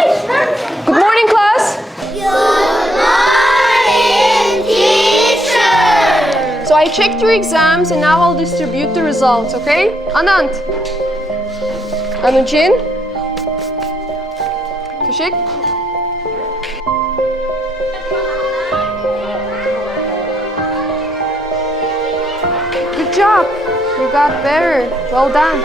Good morning, class. Good morning, teacher. So I checked your exams and now I'll distribute the results, okay? Anand. Anujin. Kushik. Good job. You got better. Well done.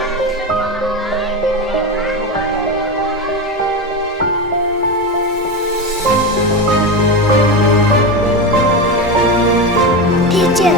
Teacher,